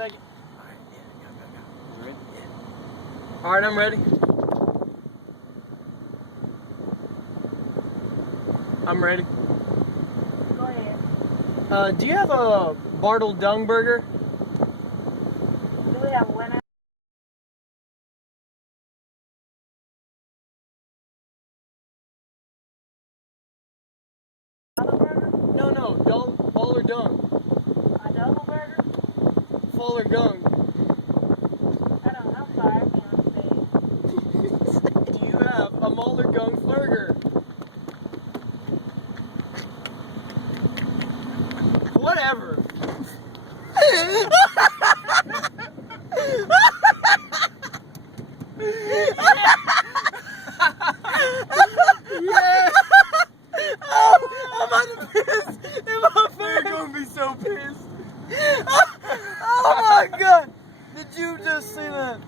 second? Alright, yeah, go. You ready? Yeah. Alright, I'm ready. I'm ready. Go ahead. Do you have a Bartle Dung Burger? Do we have a winner? Double burger? No, Baller Dung. A double burger? Faller Gung. I don't know. I'm sorry. I can't understand. Do you have a Mauler Gung Burger? Whatever. Yeah. Oh, I'm about to piss in my face. They're gonna be so pissed. Oh my god. Did you just see that?